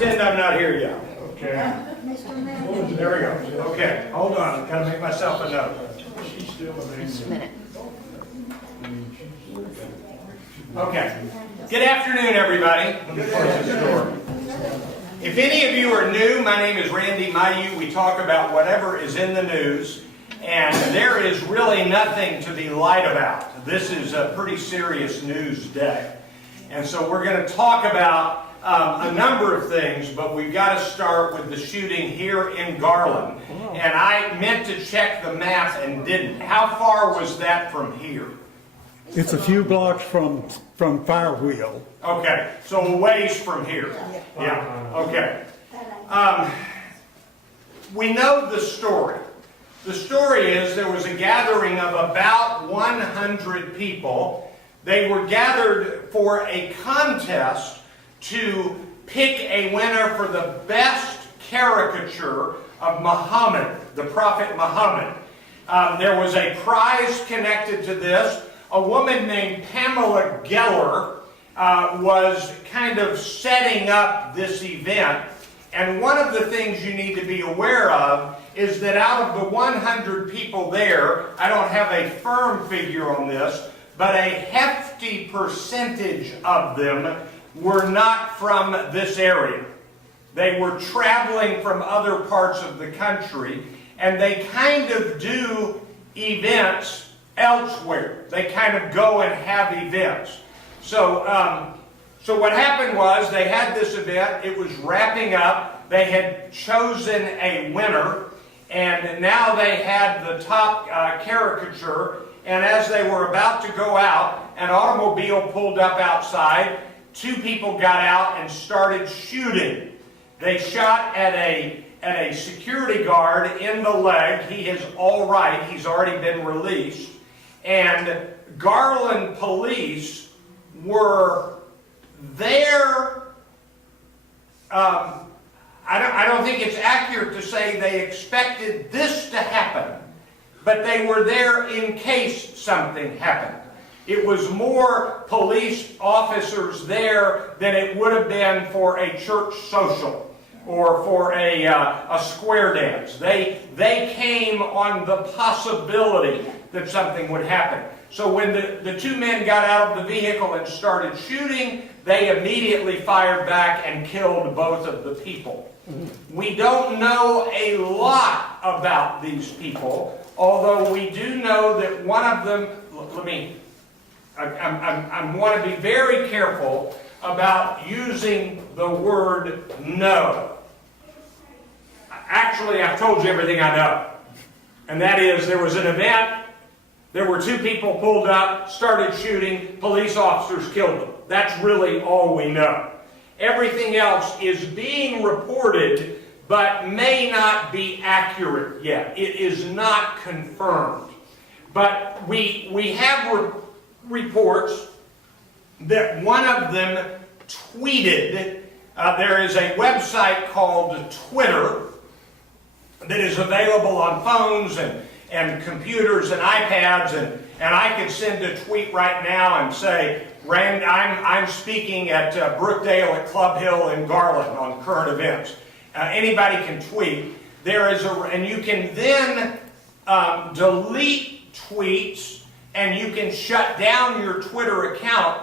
pretend I'm not here yet. Okay. There we go. Okay, hold on. Gotta make myself a note. She's still a Just a minute. Okay. Good afternoon, everybody. Let me close this door. If any of you are new, my name is Randy Mayeau. We talk about whatever is in the news, and there is really nothing to be light about. This is a pretty serious news day. And so we're going to talk about a number of things, but we've got to start with the shooting here in Garland. And I meant to check the map and didn't. How far was that from here? It's a few blocks from Firewheel. Okay, so a ways from here. Yeah, okay. We know the story. The story is there was a gathering of about 100 people. They were gathered for a contest to pick a winner for the best caricature of Muhammad, the Prophet Muhammad. There was a prize connected to this. A woman named Pamela Geller was kind of setting up this event. And one of the things you need to be aware of is that out of the 100 people there, I don't have a firm figure on this, but a hefty percentage of them were not from this area. They were traveling from other parts of the country, and they kind of do events elsewhere. They kind of go and have events. So what happened was they had this event. It was wrapping up. They had chosen a winner, and now they had the top caricature. And as they were about to go out, an automobile pulled up outside. Two people got out and started shooting. They shot at a security guard in the leg. He is all right. He's already been released. And Garland police were there. I don't think it's accurate to say they expected this to happen, but they were there in case something happened. It was more police officers there than it would have been for a church social or for a square dance. They came on the possibility that something would happen. So when the two men got out of the vehicle and started shooting, they immediately fired back and killed both of the people. We don't know a lot about these people, although we do know that one of them, I want to be very careful about using the word know. Actually, I've told you everything I know. And that is, there was an event, there were two people pulled up, started shooting, police officers killed them. That's really all we know. Everything else is being reported, but may not be accurate yet. It is not confirmed. But we have reports that one of them tweeted. There is a website called Twitter that is available on phones and computers and iPads, and I could send a tweet right now and say, Rand, I'm speaking at Brookdale at Club Hill in Garland on current events. Anybody can tweet. And you can then delete tweets, and you can shut down your Twitter account.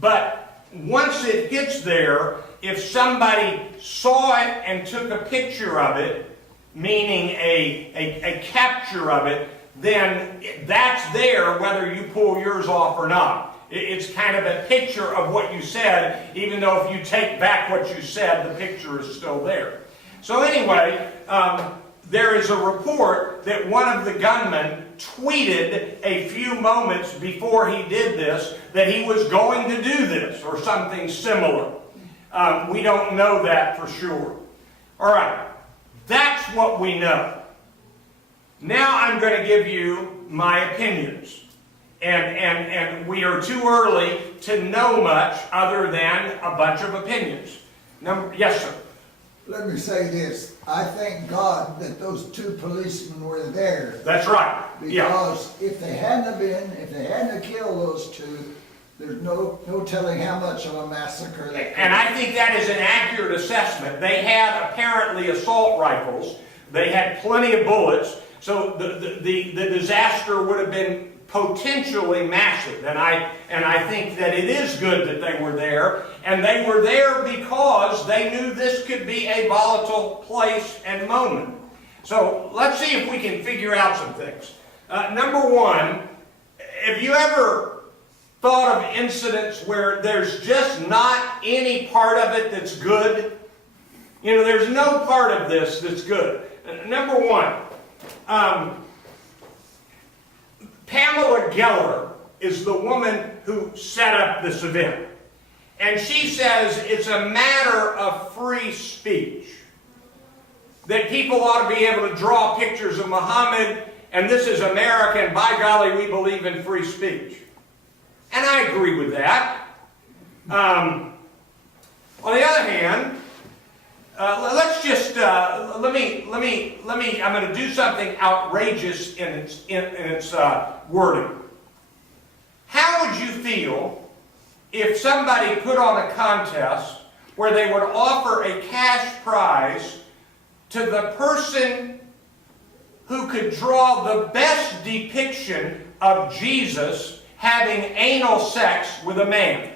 But once it hits there, if somebody saw it and took a picture of it, meaning a capture of it, then that's there whether you pull yours off or not. It's kind of a picture of what you said, even though if you take back what you said, the picture is still there. So anyway, there is a report that one of the gunmen tweeted a few moments before he did this that he was going to do this or something similar. We don't know that for sure. All right, that's what we know. Now I'm going to give you my opinions. And we are too early to know much other than a bunch of opinions. Yes, sir. Let me say this. I thank God that those two policemen were there. That's right. Because if they hadn't killed those two, there's no telling how much of a massacre that. And I think that is an accurate assessment. They had apparently assault rifles. They had plenty of bullets. So the disaster would have been potentially massive. And I think that it is good that they were there. And they were there because they knew this could be a volatile place and moment. So let's see if we can figure out some things. Number one, have you ever thought of incidents where there's just not any part of it that's good? You know, there's no part of this that's good. Number one, Pamela Geller is the woman who set up this event. And she says it's a matter of free speech. That people ought to be able to draw pictures of Muhammad, and this is America, and by golly, we believe in free speech. And I agree with that. On the other hand, let's just let me. I'm going to do something outrageous in its wording. How would you feel if somebody put on a contest where they would offer a cash prize to the person who could draw the best depiction of Jesus having anal sex with a man?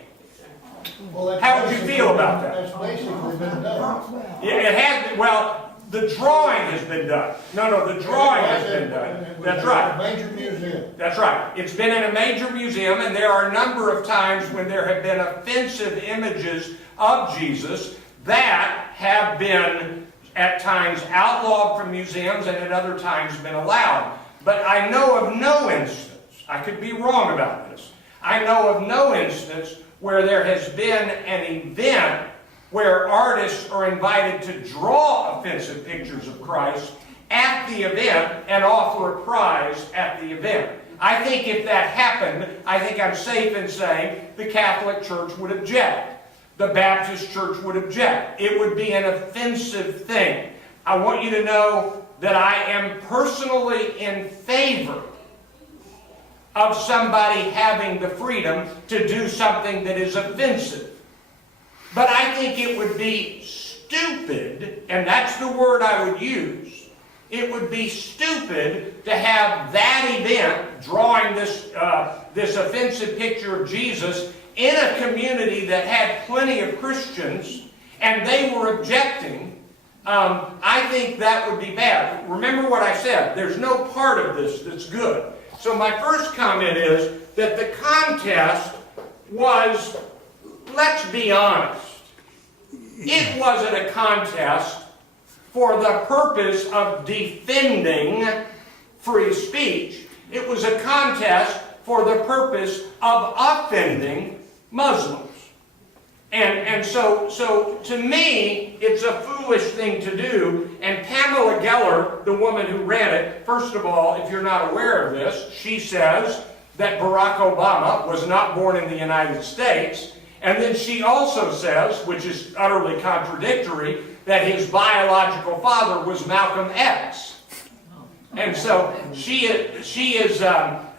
Well, How would you feel about that? That's basically been done. Yeah, it has been, well, the drawing has been done. No, the drawing has been done. That's right. A major museum. That's right. It's been in a major museum, and there are a number of times when there have been offensive images of Jesus that have been at times outlawed from museums and at other times been allowed. But I know of no instance, I could be wrong about this, I know of no instance where there has been an event where artists are invited to draw offensive pictures of Christ at the event and offer a prize at the event. I think if that happened, I think I'm safe in saying the Catholic Church would object. The Baptist Church would object. It would be an offensive thing. I want you to know that I am personally in favor of somebody having the freedom to do something that is offensive. But I think it would be stupid, and that's the word I would use, it would be stupid to have that event drawing this offensive picture of Jesus in a community that had plenty of Christians, and they were objecting. I think that would be bad. Remember what I said, there's no part of this that's good. So my first comment is that the contest was, let's be honest, it wasn't a contest for the purpose of defending free speech. It was a contest for the purpose of offending Muslims. And so to me, it's a foolish thing to do. And Pamela Geller, the woman who ran it, first of all, if you're not aware of this, she says that Barack Obama was not born in the United States. And then she also says, which is utterly contradictory, that his biological father was Malcolm X. And so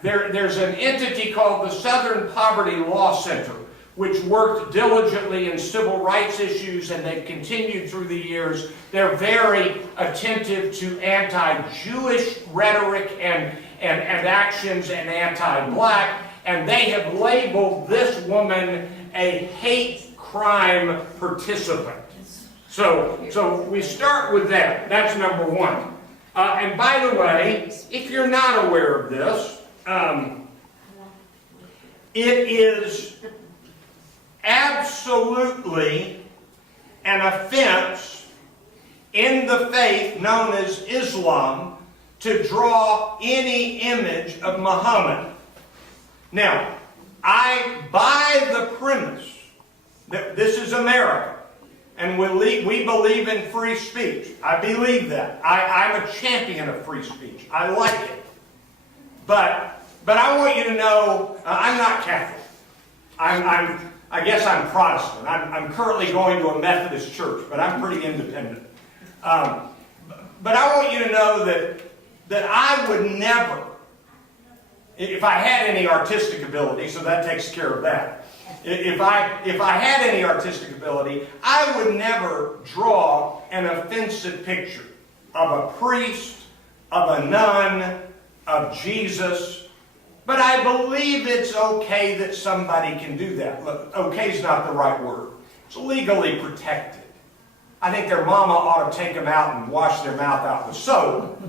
there's an entity called the Southern Poverty Law Center, which worked diligently in civil rights issues, and they've continued through the years. They're very attentive to anti-Jewish rhetoric and actions and anti-black, and they have labeled this woman a hate crime participant. So we start with that. That's number one. And by the way, if you're not aware of this, it is absolutely an offense in the faith known as Islam to draw any image of Muhammad. Now, I buy the premise that this is America and we believe in free speech. I believe that. I'm a champion of free speech. I like it. But I want you to know, I'm not Catholic. I guess I'm Protestant. I'm currently going to a Methodist church, but I'm pretty independent. But I want you to know that I would never, if I had any artistic ability, so that takes care of that. If I had any artistic ability, I would never draw an offensive picture of a priest, of a nun, of Jesus. But I believe it's okay that somebody can do that. Look, okay is not the right word. It's legally protected. I think their mama ought to take them out and wash their mouth out with soap,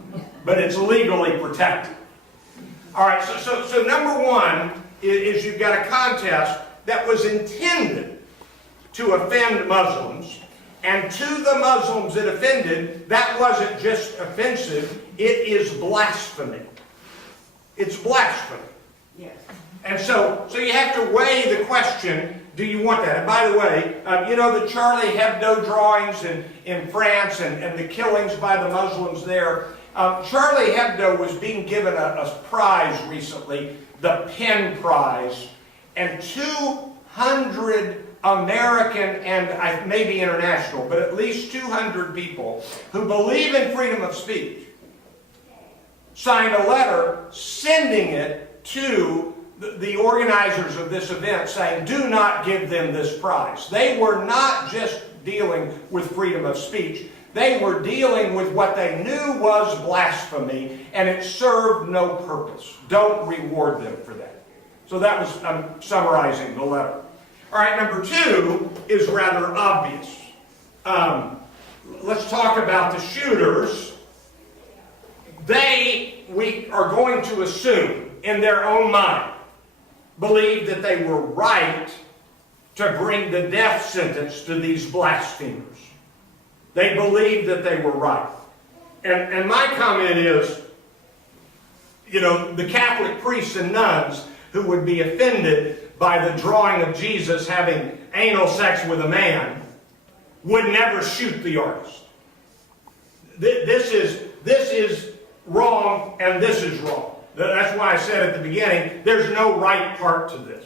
but it's legally protected. All right, so number one is you've got a contest that was intended to offend Muslims, and to the Muslims it offended, that wasn't just offensive, it is blasphemy. It's blasphemy. Yes. And so you have to weigh the question, do you want that? And by the way, you know the Charlie Hebdo drawings in France and the killings by the Muslims there. Charlie Hebdo was being given a prize recently, the PEN Prize, and 200 American and maybe international, but at least 200 people who believe in freedom of speech signed a letter sending it to the organizers of this event saying, do not give them this prize. They were not just dealing with freedom of speech. They were dealing with what they knew was blasphemy, and it served no purpose. Don't reward them for that. So that was, I'm summarizing the letter. All right, number two is rather obvious. Let's talk about the shooters. We are going to assume, in their own mind, believed that they were right to bring the death sentence to these blasphemers. They believed that they were right. And my comment is, you know, the Catholic priests and nuns who would be offended by the drawing of Jesus having anal sex with a man would never shoot the artist. This is wrong, and this is wrong. That's why I said at the beginning, there's no right part to this.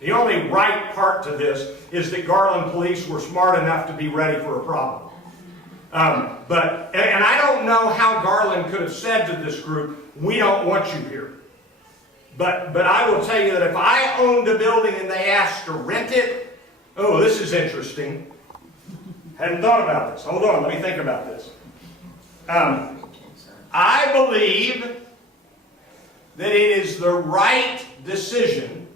The only right part to this is that Garland police were smart enough to be ready for a problem. And I don't know how Garland could have said to this group, we don't want you here. But I will tell you that if I owned a building and they asked to rent it, oh, this is interesting. Hadn't thought about this. Hold on, let me think about this. I believe that it is the right decision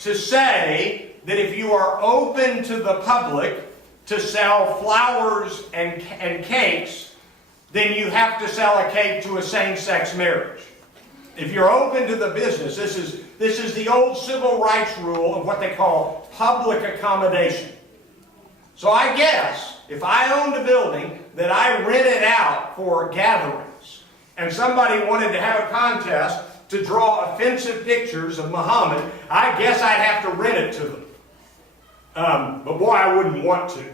to say that if you are open to the public to sell flowers and cakes, then you have to sell a cake to a same-sex marriage. If you're open to the business, this is the old civil rights rule of what they call public accommodation. So I guess if I owned a building that I rented out for gatherings, and somebody wanted to have a contest to draw offensive pictures of Muhammad, I guess I'd have to rent it to them. But boy, I wouldn't want to.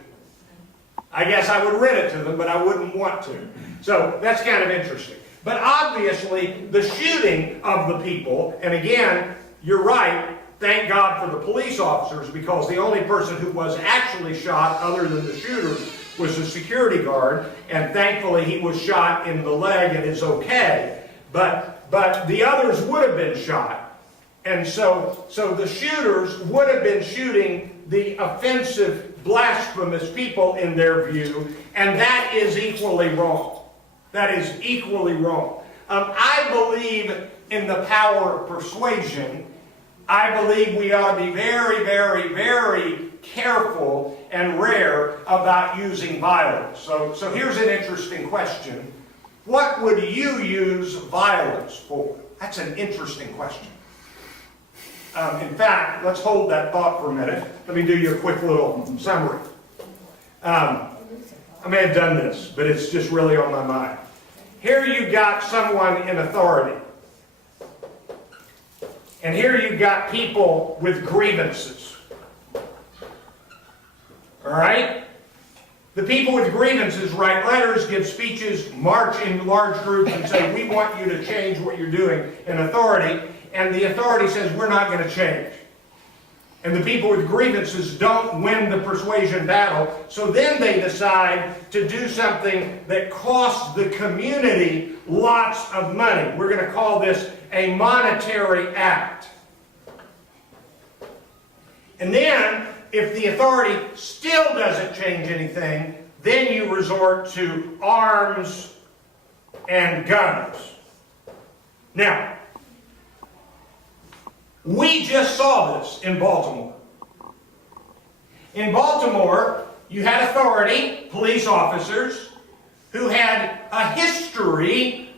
I guess I would rent it to them, but I wouldn't want to. So that's kind of interesting. But obviously, the shooting of the people, and again, you're right, thank God for the police officers, because the only person who was actually shot, other than the shooter, was the security guard, and thankfully he was shot in the leg and is okay. But the others would have been shot. And so the shooters would have been shooting the offensive, blasphemous people in their view, and that is equally wrong. That is equally wrong. I believe in the power of persuasion. I believe we ought to be very, very, very careful and rare about using violence. So here's an interesting question. What would you use violence for? That's an interesting question. In fact, let's hold that thought for a minute. Let me do you a quick little summary. I may have done this, but it's just really on my mind. Here you've got someone in authority. And here you've got people with grievances. All right? The people with grievances write letters, give speeches, march in large groups and say, we want you to change what you're doing in authority. And the authority says, we're not going to change. And the people with grievances don't win the persuasion battle. So then they decide to do something that costs the community lots of money. We're going to call this a monetary act. And then, if the authority still doesn't change anything, then you resort to arms and guns. Now, we just saw this in Baltimore. In Baltimore, you had authority, police officers, who had a history.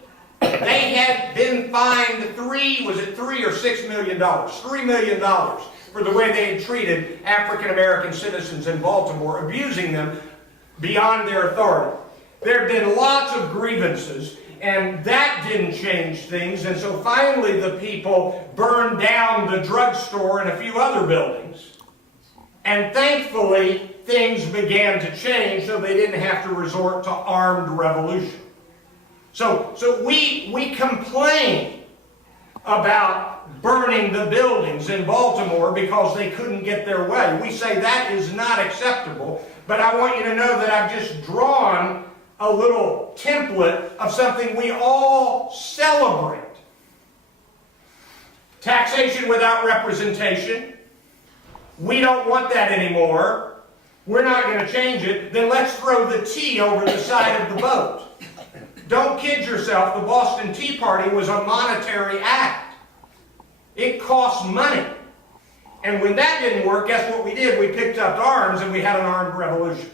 They had been fined $3 or $6 million? $3 million for the way they had treated African American citizens in Baltimore, abusing them beyond their authority. There had been lots of grievances, and that didn't change things, and so finally the people burned down the drugstore and a few other buildings. And thankfully, things began to change so they didn't have to resort to armed revolution. So we complain about burning the buildings in Baltimore because they couldn't get their way. We say that is not acceptable, but I want you to know that I've just drawn a little template of something we all celebrate. Taxation without representation. We don't want that anymore. We're not going to change it. Then let's throw the tea over the side of the boat. Don't kid yourself. The Boston Tea Party was a monetary act. It cost money. And when that didn't work, guess what we did? We picked up arms and we had an armed revolution.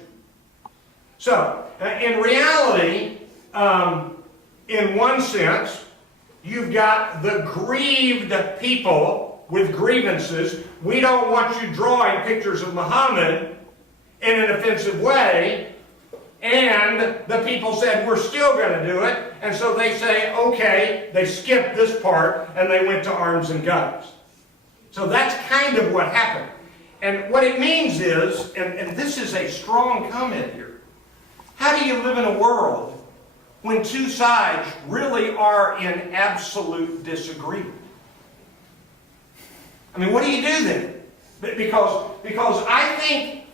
So, in reality, in one sense, you've got the grieved people with grievances. We don't want you drawing pictures of Muhammad in an offensive way. And the people said, we're still going to do it. And so they say, okay, they skipped this part and they went to arms and guns. So that's kind of what happened. And what it means is, and this is a strong comment here, how do you live in a world when two sides really are in absolute disagreement? I mean, what do you do then? Because I think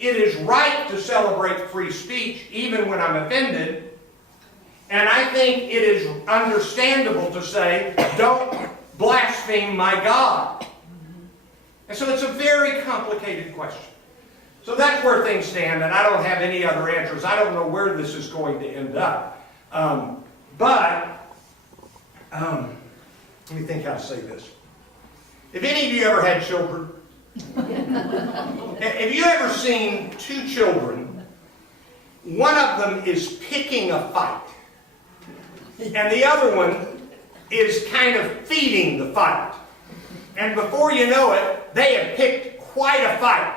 it is right to celebrate free speech even when I'm offended. And I think it is understandable to say, don't blaspheme my God. And so it's a very complicated question. So that's where things stand, and I don't have any other answers. I don't know where this is going to end up. Let me think how to say this. Have any of you ever had children? Have you ever seen two children? One of them is picking a fight, and the other one is kind of feeding the fight. And before you know it, they have picked quite a fight.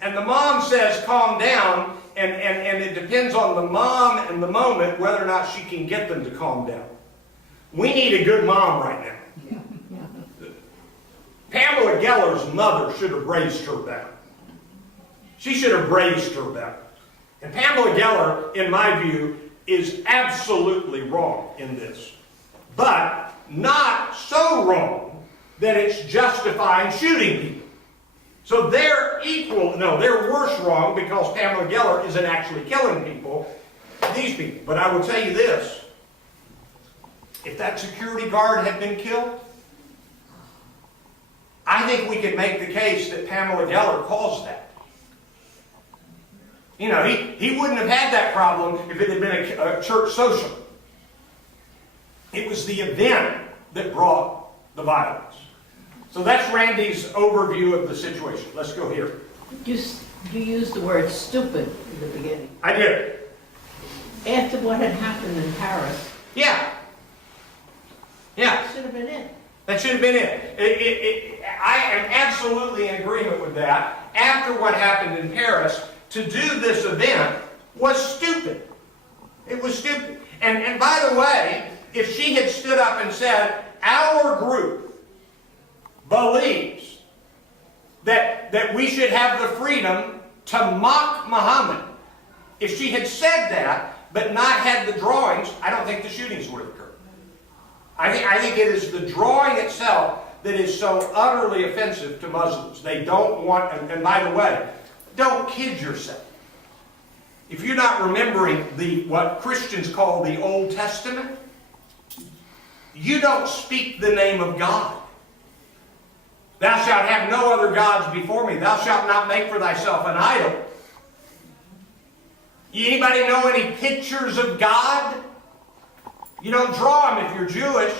And the mom says, calm down, and it depends on the mom and the moment whether or not she can get them to calm down. We need a good mom right now. Pamela Geller's mother should have raised her better. She should have raised her better. And Pamela Geller, in my view, is absolutely wrong in this. But not so wrong that it's justifying shooting people. So they're they're worse wrong because Pamela Geller isn't actually killing people, these people. But I will tell you this, if that security guard had been killed, I think we could make the case that Pamela Geller caused that. You know, he wouldn't have had that problem if it had been a church social. It was the event that brought the violence. So that's Randy's overview of the situation. Let's go here. You used the word stupid in the beginning. I did. After what had happened in Paris, Yeah. that should have been it. That should have been it. I am absolutely in agreement with that. After what happened in Paris, to do this event was stupid. It was stupid. And by the way, if she had stood up and said, our group believes that we should have the freedom to mock Muhammad, if she had said that, but not had the drawings, I don't think the shootings would have occurred. I think it is the drawing itself that is so utterly offensive to Muslims. They don't want, and by the way, don't kid yourself. If you're not remembering what Christians call the Old Testament, you don't speak the name of God. Thou shalt have no other gods before me. Thou shalt not make for thyself an idol. Anybody know any pictures of God? You don't draw them if you're Jewish.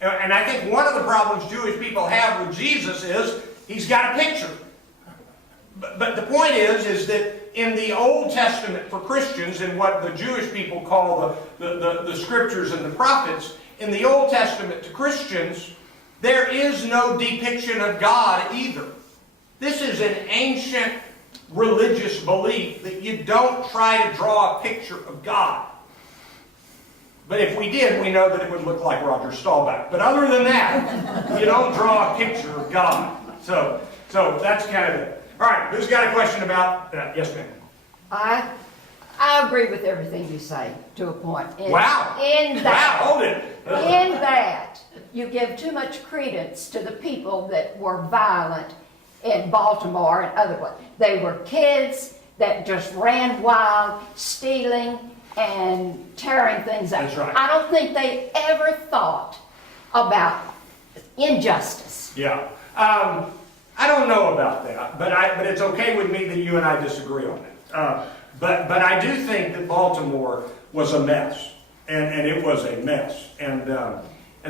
And I think one of the problems Jewish people have with Jesus is he's got a picture. But the point is that in the Old Testament for Christians, in what the Jewish people call the scriptures and the prophets, in the Old Testament to Christians, there is no depiction of God either. This is an ancient religious belief that you don't try to draw a picture of God. But if we did, we know that it would look like Roger Staubach. But other than that, you don't draw a picture of God. So that's kind of it. All right, who's got a question about that? Yes, ma'am. I agree with everything you say to a point. Wow. Wow, hold it. In that, you give too much credence to the people that were violent in Baltimore and other places. They were kids that just ran wild, stealing and tearing things up. That's right. I don't think they ever thought about injustice. Yeah. I don't know about that, but it's okay with me that you and I disagree on that. But I do think that Baltimore was a mess, and it was a mess. And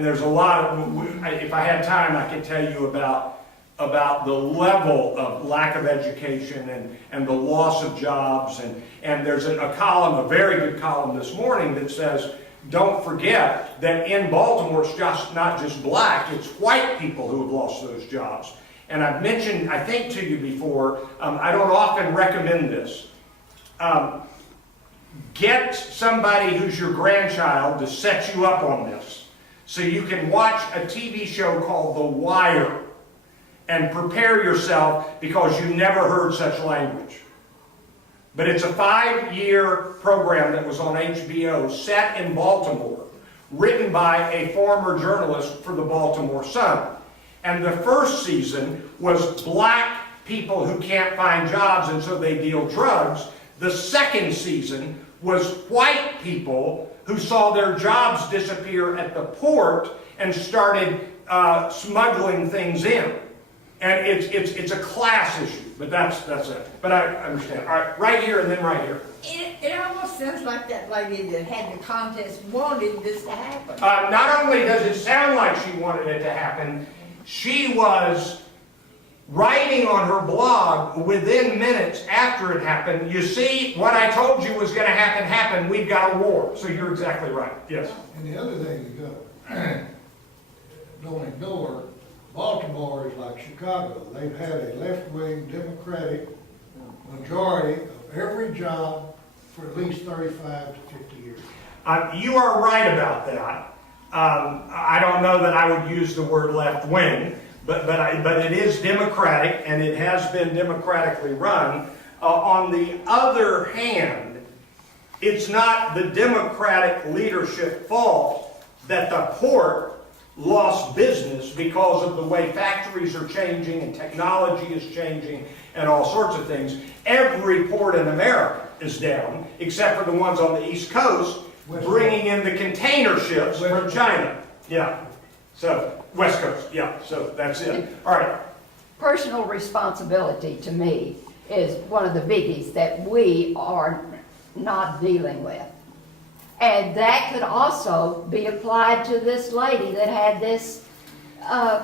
there's a lot of, if I had time, I could tell you about the level of lack of education and the loss of jobs. And there's a column, a very good column this morning that says, don't forget that in Baltimore it's just not just black, it's white people who have lost those jobs. And I've mentioned, I think to you before, I don't often recommend this. Get somebody who's your grandchild to set you up on this so you can watch a TV show called The Wire and prepare yourself because you never heard such language. But it's a 5-year program that was on HBO set in Baltimore, written by a former journalist for the Baltimore Sun. And the first season was black people who can't find jobs and so they deal drugs. The second season was white people who saw their jobs disappear at the port and started smuggling things in. And it's a class issue, but that's it. But I understand. All right, right here and then right here. It almost sounds like that lady that had the contest wanted this to happen. Not only does it sound like she wanted it to happen, she was writing on her blog within minutes after it happened, you see, what I told you was going to happen, happened. We've got a war. So you're exactly right. Yes. And the other thing you got, don't ignore, Baltimore is like Chicago. They've had a left-wing Democratic majority of every job for at least 35 to 50 years. You are right about that. I don't know that I would use the word left-wing, but it is democratic, and it has been democratically run. On the other hand, it's not the Democratic leadership fault that the port lost business because of the way factories are changing and technology is changing and all sorts of things. Every port in America is down, except for the ones on the East Coast, bringing in the container ships from China. Yeah. So, West Coast. Yeah. So, that's it. All right. Personal responsibility to me is one of the biggies that we are not dealing with. And that could also be applied to this lady that had this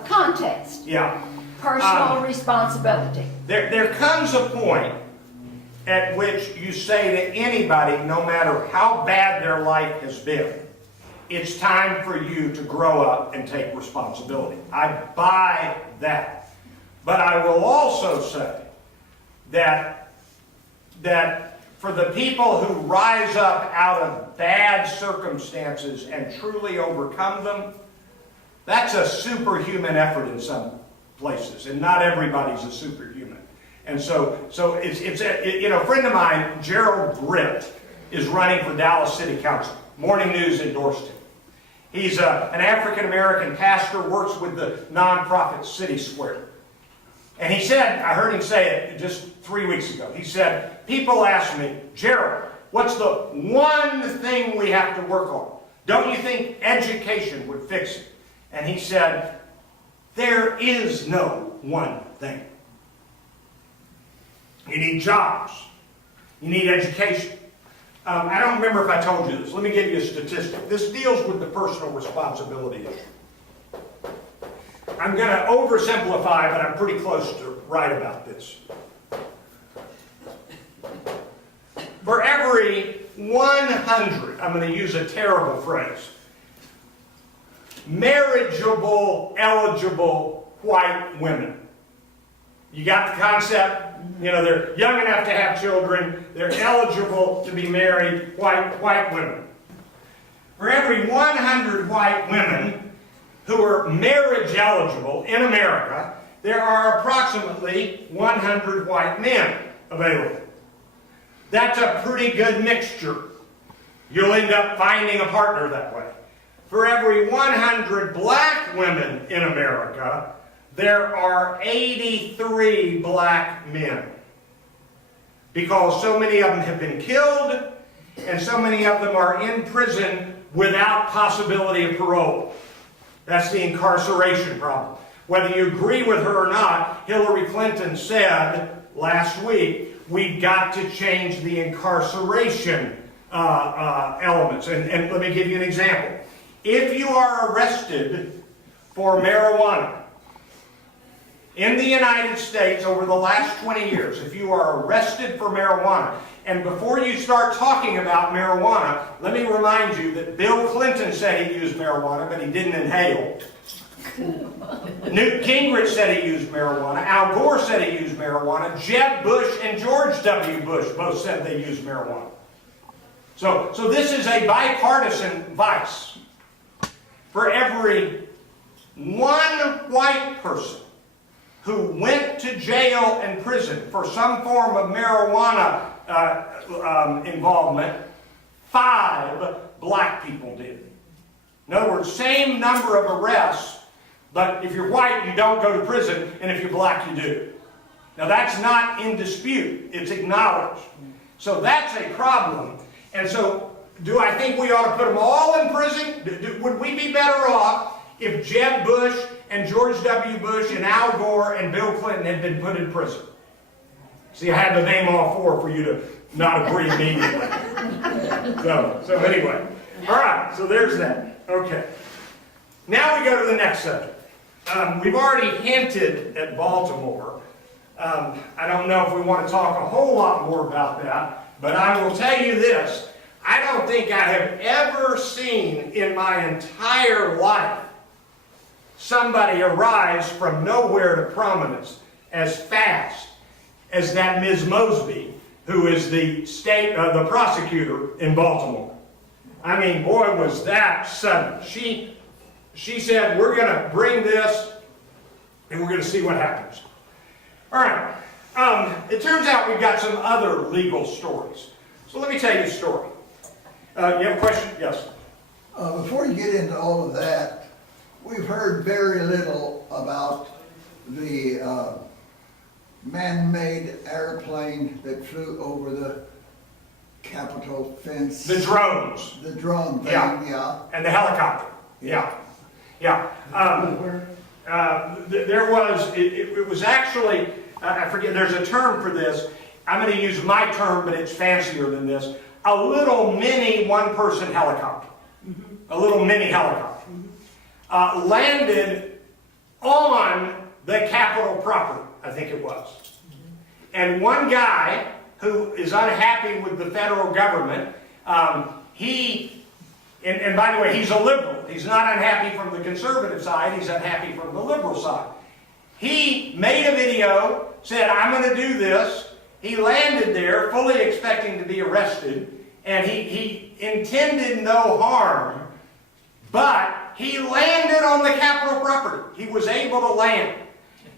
contest. Yeah. Personal responsibility. There comes a point at which you say to anybody, no matter how bad their life has been, it's time for you to grow up and take responsibility. I buy that. But I will also say that for the people who rise up out of bad circumstances and truly overcome them, that's a superhuman effort in some places, and not everybody's a superhuman. And so a friend of mine, Gerald Britt, is running for Dallas City Council. Morning News endorsed him. He's an African-American pastor, works with the nonprofit City Square. And he said, I heard him say it just 3 weeks ago. He said, people ask me, Gerald, what's the one thing we have to work on? Don't you think education would fix it? And he said, there is no one thing. You need jobs. You need education. I don't remember if I told you this. Let me give you a statistic. This deals with the personal responsibility issue. I'm going to oversimplify, but I'm pretty close to right about this. For every 100, I'm going to use a terrible phrase, marriageable, eligible white women. You got the concept? You know, they're young enough to have children, they're eligible to be married, white women. For every 100 white women who are marriage eligible in America, there are approximately 100 white men available. That's a pretty good mixture. You'll end up finding a partner that way. For every 100 black women in America, there are 83 black men. Because so many of them have been killed, and so many of them are in prison without possibility of parole. That's the incarceration problem. Whether you agree with her or not, Hillary Clinton said last week, we've got to change the incarceration elements. And let me give you an example. If you are arrested for marijuana in the United States over the last 20 years, if you are arrested for marijuana, and before you start talking about marijuana, let me remind you that Bill Clinton said he used marijuana, but he didn't inhale. Newt Gingrich said he used marijuana. Al Gore said he used marijuana. Jeb Bush and George W. Bush both said they used marijuana. So this is a bipartisan vice. For every one white person who went to jail and prison for some form of marijuana involvement, 5 black people did. In other words, same number of arrests, but if you're white, you don't go to prison, and if you're black, you do. Now that's not in dispute. It's acknowledged. So that's a problem. And so, do I think we ought to put them all in prison? Would we be better off if Jeb Bush and George W. Bush and Al Gore and Bill Clinton had been put in prison? See, I had to name all 4 for you to not agree immediately. So anyway. All right, so there's that. Okay. Now we go to the next subject. We've already hinted at Baltimore. I don't know if we want to talk a whole lot more about that, but I will tell you this. I don't think I have ever seen in my entire life somebody arise from nowhere to prominence as fast as that Ms. Mosby, who is the prosecutor in Baltimore. I mean, boy, was that sudden. She said, we're going to bring this, and we're going to see what happens. All right. It turns out we've got some other legal stories. So let me tell you a story. You have a question? Yes. Before you get into all of that, we've heard very little about the man-made airplane that flew over the Capitol fence. The drones. The drone thing, yeah. And the helicopter. Yeah. There was, it was actually, I forget, there's a term for this. I'm going to use my term, but it's fancier than this. A little mini one-person helicopter. A little mini helicopter. Landed on the Capitol property, I think it was. And one guy who is unhappy with the federal government, and by the way, he's a liberal. He's not unhappy from the conservative side. He's unhappy from the liberal side. He made a video, said, I'm going to do this. He landed there fully expecting to be arrested, and he intended no harm, but he landed on the Capitol property. He was able to land.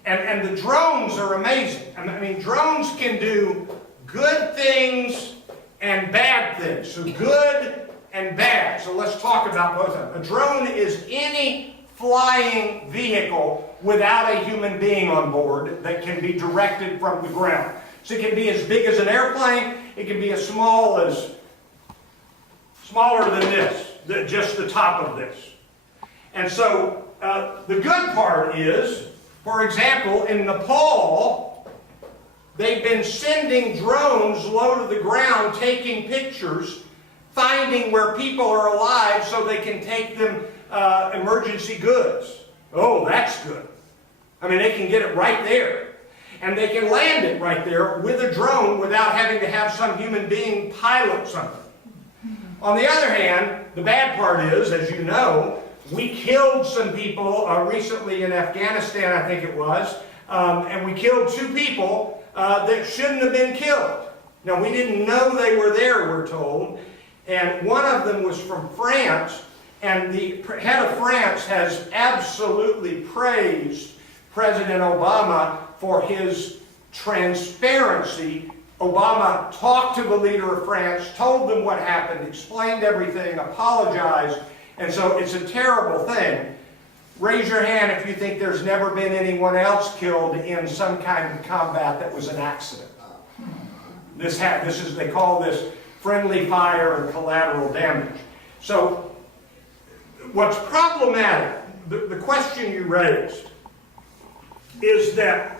And the drones are amazing. I mean, drones can do good things and bad things. So good and bad. So let's talk about both of them. A drone is any flying vehicle without a human being on board that can be directed from the ground. So it can be as big as an airplane. It can be as smaller than this, just the top of this. And so the good part is, for example, in Nepal, they've been sending drones low to the ground, taking pictures, finding where people are alive so they can take them emergency goods. Oh, that's good. I mean, they can get it right there. And they can land it right there with a drone without having to have some human being pilot something. On the other hand, the bad part is, as you know, we killed some people recently in Afghanistan, I think it was, and we killed 2 people that shouldn't have been killed. Now, we didn't know they were there, we're told, and one of them was from France, and the head of France has absolutely praised President Obama for his transparency. Obama talked to the leader of France, told them what happened, explained everything, apologized, and so it's a terrible thing. Raise your hand if you think there's never been anyone else killed in some kind of combat that was an accident. They call this friendly fire and collateral damage. So what's problematic, the question you raised, is that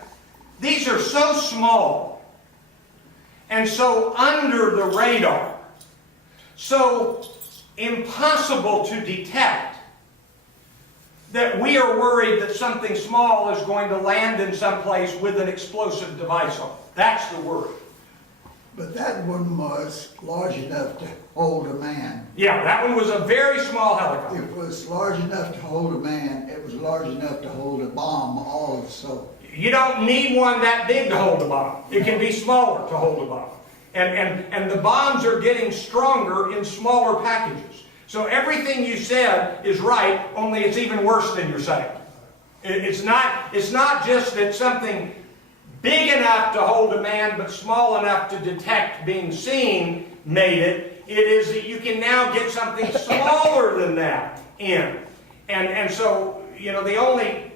these are so small and so under the radar, so impossible to detect, that we are worried that something small is going to land in some place with an explosive device on it. That's the worry. But that one was large enough to hold a man. Yeah, that one was a very small helicopter. It was large enough to hold a man. It was large enough to hold a bomb also. You don't need one that big to hold a bomb. It can be smaller to hold a bomb. And the bombs are getting stronger in smaller packages. So everything you said is right, only it's even worse than you're saying. It's not just that something big enough to hold a man but small enough to detect being seen made it. It is that you can now get something smaller than that in. And so, you know, the only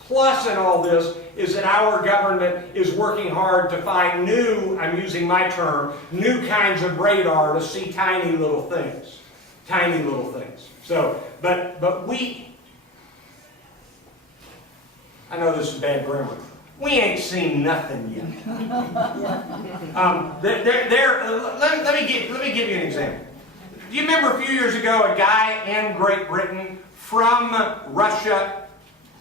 plus in all this is that our government is working hard to find new, I'm using my term, new kinds of radar to see tiny little things. Tiny little things. So, but we, I know this is bad grammar, we ain't seen nothing yet. Let me give you an example. Do you remember a few years ago a guy in Great Britain from Russia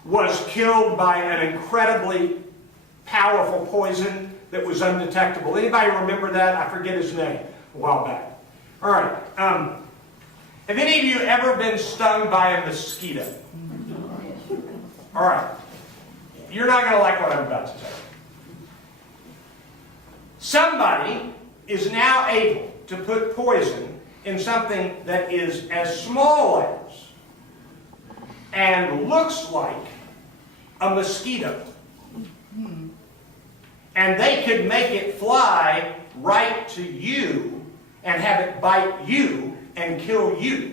was killed by an incredibly powerful poison that was undetectable? Anybody remember that? I forget his name a while back. All right. Have any of you ever been stung by a mosquito? All right. You're not going to like what I'm about to say. Somebody is now able to put poison in something that is as small as and looks like a mosquito. And they could make it fly right to you and have it bite you and kill you.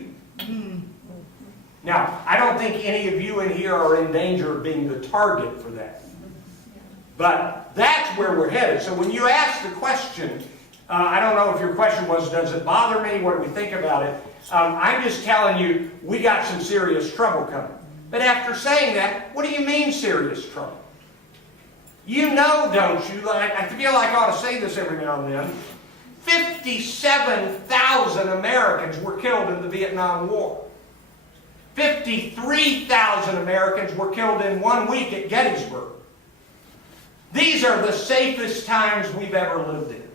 Now, I don't think any of you in here are in danger of being the target for that. But that's where we're headed. So when you ask the question, I don't know if your question was, does it bother me? What do we think about it? I'm just telling you, we got some serious trouble coming. But after saying that, what do you mean serious trouble? You know, don't you? I feel like I ought to say this every now and then. 57,000 Americans were killed in the Vietnam War. 53,000 Americans were killed in 1 week at Gettysburg. These are the safest times we've ever lived in.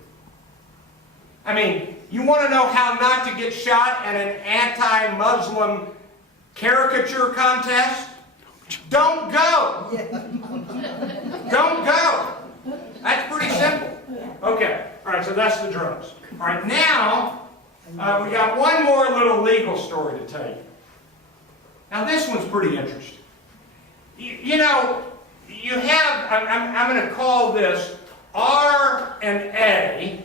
I mean, you want to know how not to get shot in an anti-Muslim caricature contest? Don't go. Don't go. That's pretty simple. Okay. All right, so that's the drones. All right, now we got one more little legal story to tell you. Now this one's pretty interesting. You know, you have, I'm going to call this R and A,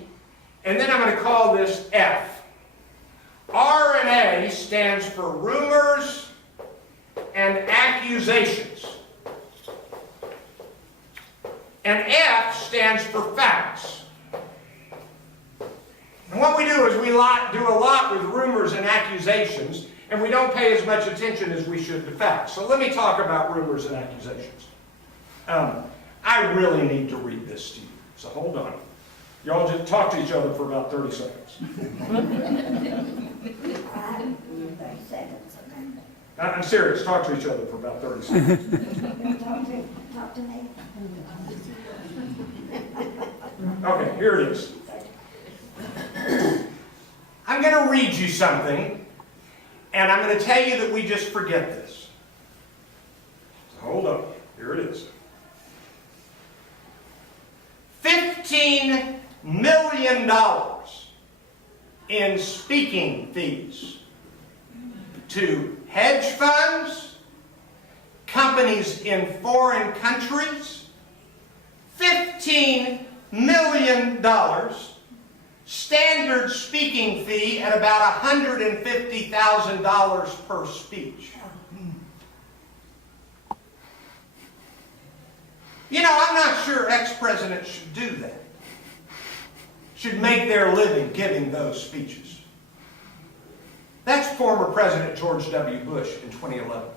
and then I'm going to call this F. R&A stands for rumors and accusations. And F stands for facts. And what we do is we do a lot with rumors and accusations, and we don't pay as much attention as we should to facts. So let me talk about rumors and accusations. I really need to read this to you, so hold on. Y'all just talk to each other for about 30 seconds. 30 seconds, okay. I'm serious, talk to each other for about 30 seconds. Talk to me. Okay, here it is. I'm going to read you something, and I'm going to tell you that we just forget this. So hold up, here it is. $15 million in speaking fees to hedge funds, companies in foreign countries, $15 million, standard speaking fee at about $150,000 per speech. You know, I'm not sure ex-presidents should do that. Should make their living giving those speeches. That's former President George W. Bush in 2011.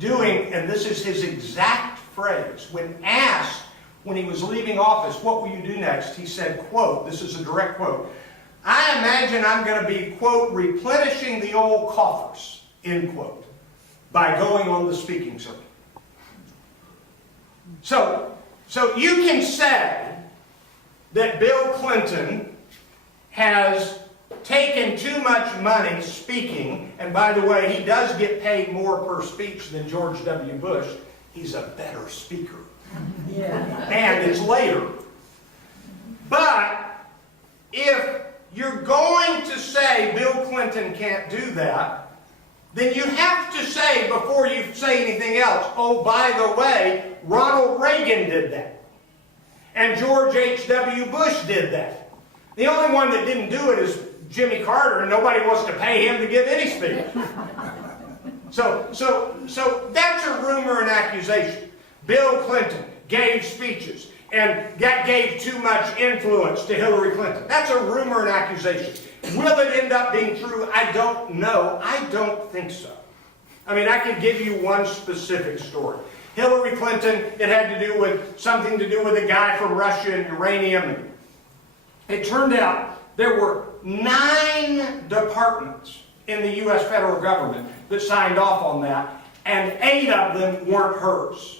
Doing, and this is his exact phrase, when asked when he was leaving office, what will you do next? He said, quote, this is a direct quote, I imagine I'm going to be, quote, replenishing the old coffers, end quote, by going on the speaking circuit. So you can say that Bill Clinton has taken too much money speaking, and by the way, he does get paid more per speech than George W. Bush. He's a better speaker. Yeah. And it's later. But if you're going to say Bill Clinton can't do that, then you have to say, before you say anything else, oh, by the way, Ronald Reagan did that. And George H.W. Bush did that. The only one that didn't do it is Jimmy Carter, and nobody wants to pay him to give any speech. So that's a rumor and accusation. Bill Clinton gave speeches and gave too much influence to Hillary Clinton. That's a rumor and accusation. Will it end up being true? I don't know. I don't think so. I mean, I can give you one specific story. Hillary Clinton, it had to do with something to do with a guy from Russia and uranium. It turned out there were 9 departments in the U.S. federal government that signed off on that, and 8 of them weren't hers.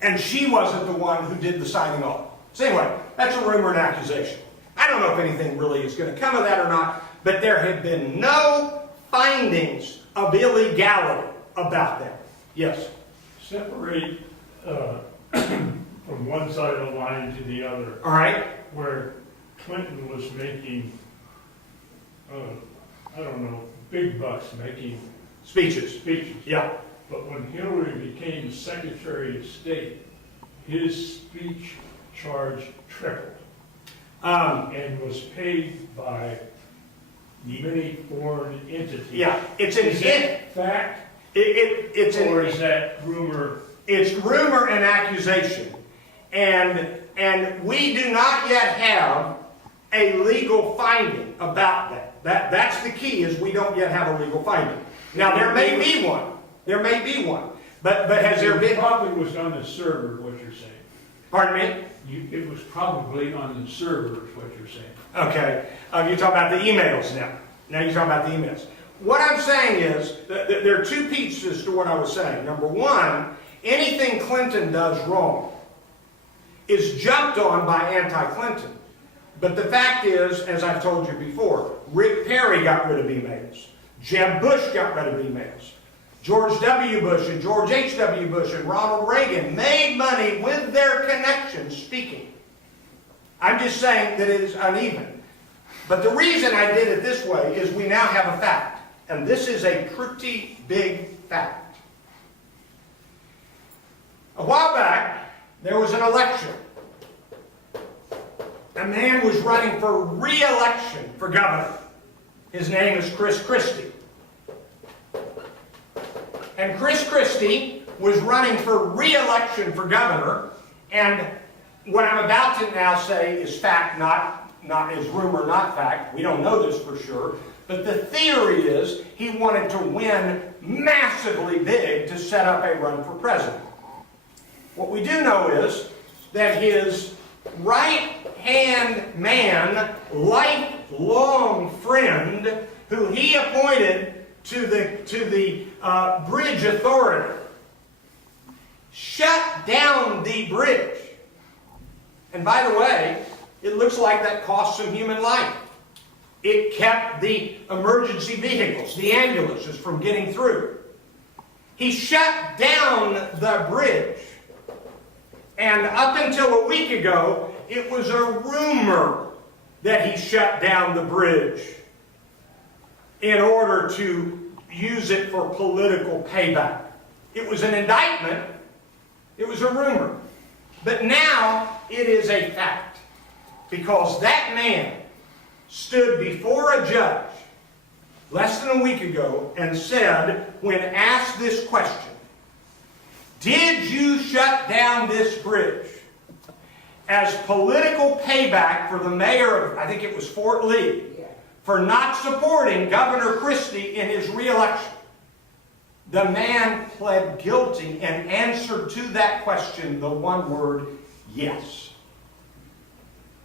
And she wasn't the one who did the signing off. So anyway, that's a rumor and accusation. I don't know if anything really is going to come of that or not, but there have been no findings of illegality about that. Yes? Separate from one side of the line to the other. All right? Where Clinton was making, I don't know, big bucks making Speeches. Yeah. But when Hillary became Secretary of State, his speech charge tripled. And was paid by many foreign entities. Yeah, it's an Is that fact? Or is that rumor? It's rumor and accusation. And we do not yet have a legal finding about that. That's the key, is we don't yet have a legal finding. Now, there may be one. There may be one. But has there been... It probably was on the server, what you're saying. Pardon me? It was probably on the server, is what you're saying. Okay. You're talking about the emails now. Now you're talking about the emails. What I'm saying is, that there are 2 pieces to what I was saying. Number one, anything Clinton does wrong is jumped on by anti-Clinton. But the fact is, as I've told you before, Rick Perry got rid of emails. Jeb Bush got rid of emails. George W. Bush and George H.W. Bush and Ronald Reagan made money with their connections speaking. I'm just saying that it is uneven. But the reason I did it this way is we now have a fact. And this is a pretty big fact. A while back, there was an election. A man was running for re-election for governor. His name is Chris Christie. And Chris Christie was running for re-election for governor, and what I'm about to now say is fact, not is rumor, not fact. We don't know this for sure. But the theory is he wanted to win massively big to set up a run for president. What we do know is that his right-hand man, lifelong friend, who he appointed to the bridge authority, shut down the bridge. And by the way, it looks like that cost some human life. It kept the emergency vehicles, the ambulances, from getting through. He shut down the bridge. And up until a week ago, it was a rumor that he shut down the bridge in order to use it for political payback. It was an indictment. It was a rumor. But now it is a fact. Because that man stood before a judge less than a week ago and said, when asked this question, did you shut down this bridge as political payback for the mayor of, I think it was Fort Lee, for not supporting Governor Christie in his re-election? The man pled guilty and answered to that question the one word, yes.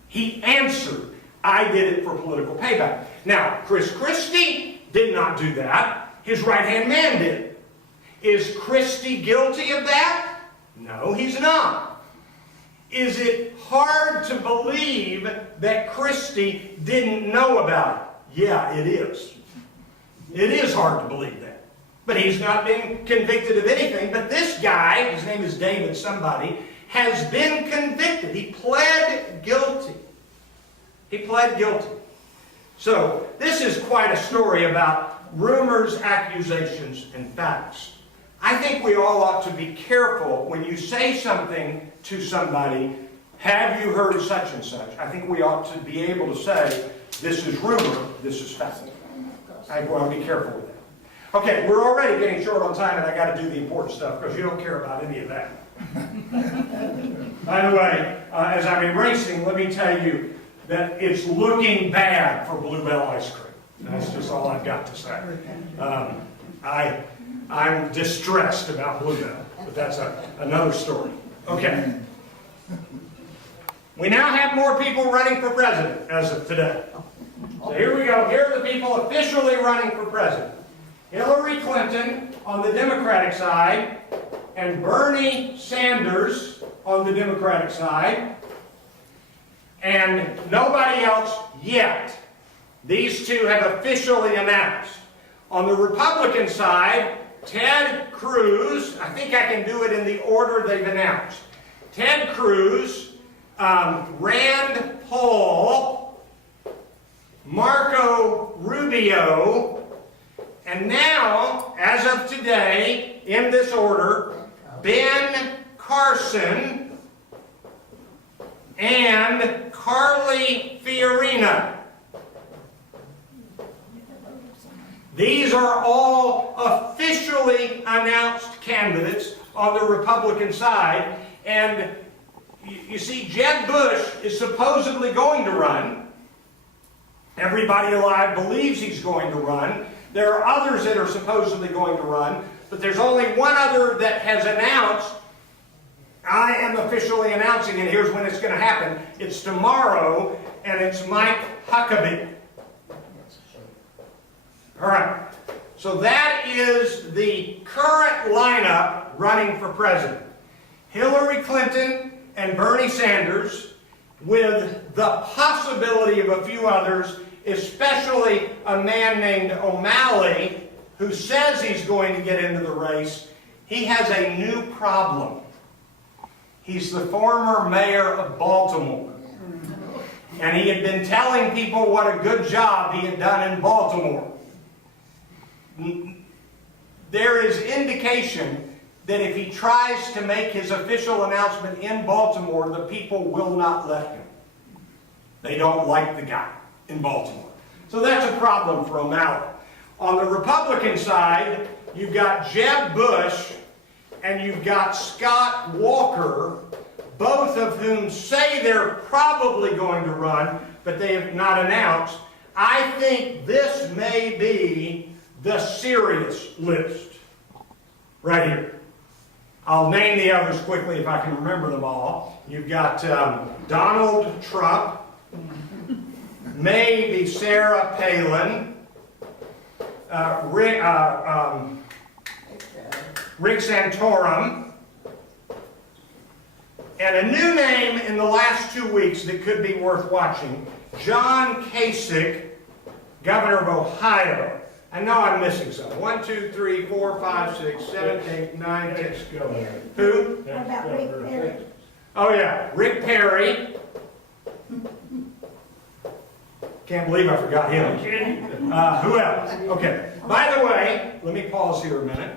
He answered, I did it for political payback. Now, Chris Christie did not do that. His right-hand man did. Is Christie guilty of that? No, he's not. Is it hard to believe that Christie didn't know about it? Yeah, it is. It is hard to believe that. But he's not been convicted of anything. But this guy, his name is David somebody, has been convicted. He pled guilty. He pled guilty. So, this is quite a story about rumors, accusations, and facts. I think we all ought to be careful when you say something to somebody, have you heard such and such? I think we ought to be able to say, this is rumor, this is fact. I think we ought to be careful with that. Okay, we're already getting short on time, and I got to do the important stuff because you don't care about any of that. By the way, as I'm erasing, let me tell you that it's looking bad for Bluebell ice cream. That's just all I've got to say. I'm distressed about Bluebell, but that's another story. Okay. We now have more people running for president as of today. So here we go. Here are the people officially running for president. Hillary Clinton on the Democratic side and Bernie Sanders on the Democratic side. And nobody else yet. These two have officially announced. On the Republican side, Ted Cruz, I think I can do it in the order they've announced. Ted Cruz, Rand Paul, Marco Rubio, and now, as of today, in this order, Ben Carson and Carly Fiorina. These are all officially announced candidates on the Republican side. And you see, Jeb Bush is supposedly going to run. Everybody alive believes he's going to run. There are others that are supposedly going to run. But there's only one other that has announced, I am officially announcing, and here's when it's going to happen. It's tomorrow, and it's Mike Huckabee. All right, so that is the current lineup running for president. Hillary Clinton and Bernie Sanders, with the possibility of a few others, especially a man named O'Malley, who says he's going to get into the race. He has a new problem. He's the former mayor of Baltimore. And he had been telling people what a good job he had done in Baltimore. There is indication that if he tries to make his official announcement in Baltimore, the people will not let him. They don't like the guy in Baltimore. So that's a problem for O'Malley. On the Republican side, you've got Jeb Bush and you've got Scott Walker, both of whom say they're probably going to run, but they have not announced. I think this may be the serious list right here. I'll name the others quickly if I can remember them all. You've got Donald Trump, maybe Sarah Palin, Rick Santorum, and a new name in the last 2 weeks that could be worth watching, John Kasich, governor of Ohio. I know I'm missing some. 1, 2, 3, 4, 5, 6, 7, 8, 9, 10. Who? What about Rick Perry? Oh yeah, Rick Perry. Can't believe I forgot him. Who else? Okay. By the way, let me pause here a minute.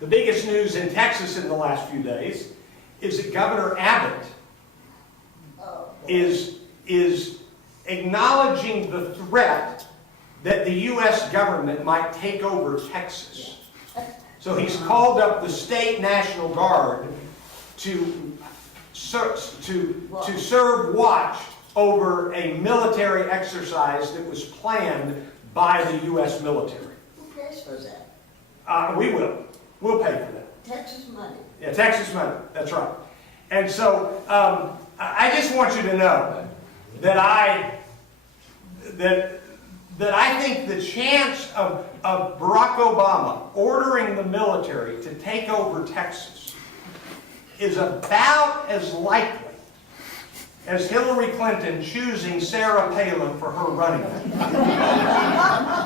The biggest news in Texas in the last few days is that Governor Abbott is acknowledging the threat that the U.S. government might take over Texas. So he's called up the state National Guard to serve watch over a military exercise that was planned by the U.S. military. Who pays for that? We will. We'll pay for that. Texas money. Yeah, Texas money. That's right. And so I just want you to know that I think the chance of Barack Obama ordering the military to take over Texas is about as likely as Hillary Clinton choosing Sarah Palin for her running mate.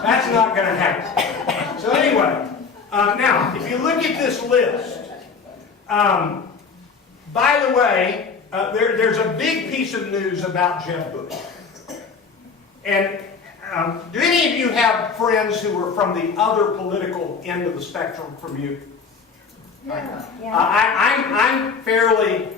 That's not going to happen. So anyway, now, if you look at this list, by the way, there's a big piece of news about Jeb Bush. And do any of you have friends who are from the other political end of the spectrum from you? Yeah. I'm fairly,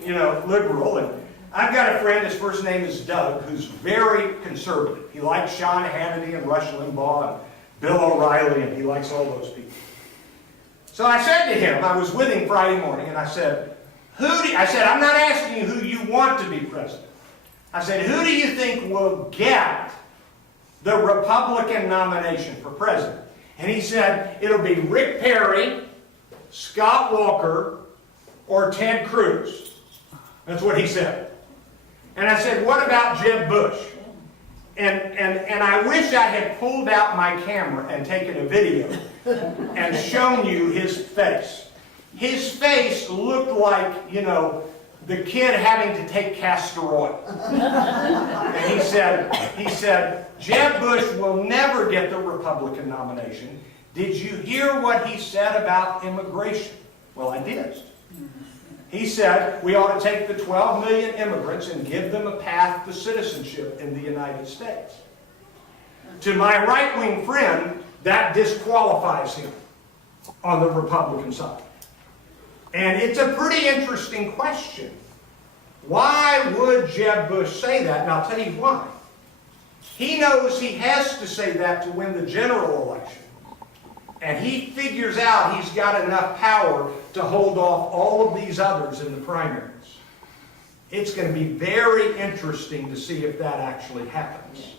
liberal, and I've got a friend, his first name is Doug, who's very conservative. He likes Sean Hannity and Rush Limbaugh and Bill O'Reilly, and he likes all those people. So I said to him, I was with him Friday morning, and I said, I'm not asking you who you want to be president. I said, who do you think will get the Republican nomination for president? And he said, it'll be Rick Perry, Scott Walker, or Ted Cruz. That's what he said. And I said, what about Jeb Bush? And I wish I had pulled out my camera and taken a video and shown you his face. His face looked like, the kid having to take castor oil. And he said, Jeb Bush will never get the Republican nomination. Did you hear what he said about immigration? Well, I did. He said we ought to take the 12 million immigrants and give them a path to citizenship in the United States. To my right-wing friend, that disqualifies him on the Republican side. And it's a pretty interesting question. Why would Jeb Bush say that? And I'll tell you why. He knows he has to say that to win the general election. And he figures out he's got enough power to hold off all of these others in the primaries. It's going to be very interesting to see if that actually happens.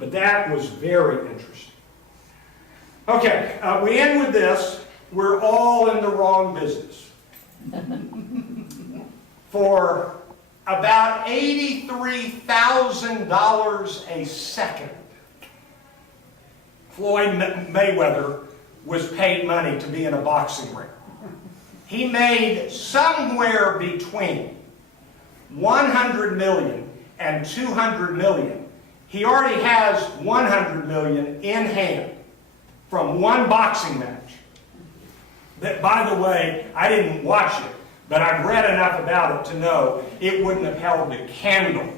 But that was very interesting. Okay, we end with this. We're all in the wrong business. For about $83,000 a second, Floyd Mayweather was paid money to be in a boxing ring. He made somewhere between 100 million and 200 million. He already has 100 million in hand from one boxing match. That, by the way, I didn't watch it, but I've read enough about it to know it wouldn't have held a candle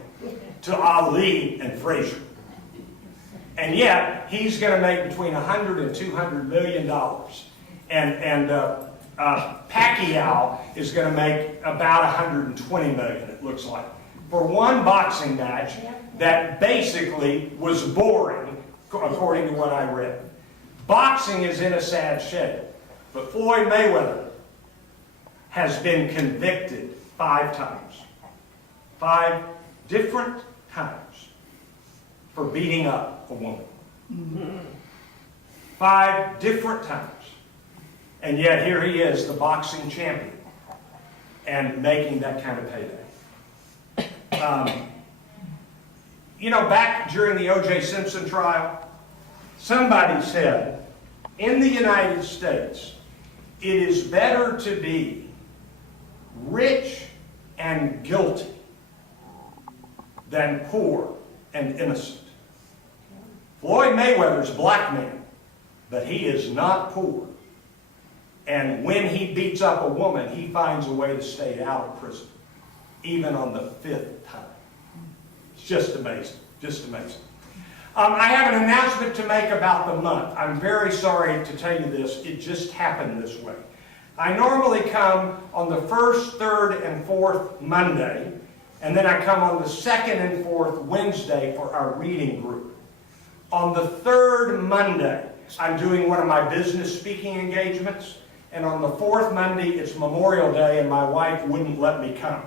to Ali and Frazier. And yet, he's going to make between 100 and 200 million dollars. And Pacquiao is going to make about 120 million, it looks like. for one boxing match that basically was boring, according to what I read. Boxing is in a sad shape, but Floyd Mayweather has been convicted 5 times. 5 different times for beating up a woman. 5 different times. And yet here he is, the boxing champion, and making that kind of payday. You know, back during the O.J. Simpson trial, somebody said, in the United States, it is better to be rich and guilty than poor and innocent. Floyd Mayweather's a black man, but he is not poor. And when he beats up a woman, he finds a way to stay out of prison, even on the 5th time. It's just amazing, just amazing. I have an announcement to make about the month. I'm very sorry to tell you this, it just happened this way. I normally come on the 1st, 3rd, and 4th Monday, and then I come on the 2nd and 4th Wednesday for our reading group. On the 3rd Monday, I'm doing one of my business speaking engagements, and on the 4th Monday, it's Memorial Day, and my wife wouldn't let me come.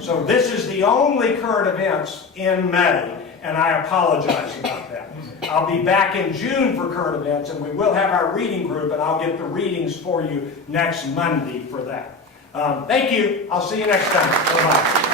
So this is the only current events in May, and I apologize about that. I'll be back in June for current events, and we will have our reading group, and I'll get the readings for you next Monday for that. Thank you. I'll see you next time. Bye-bye.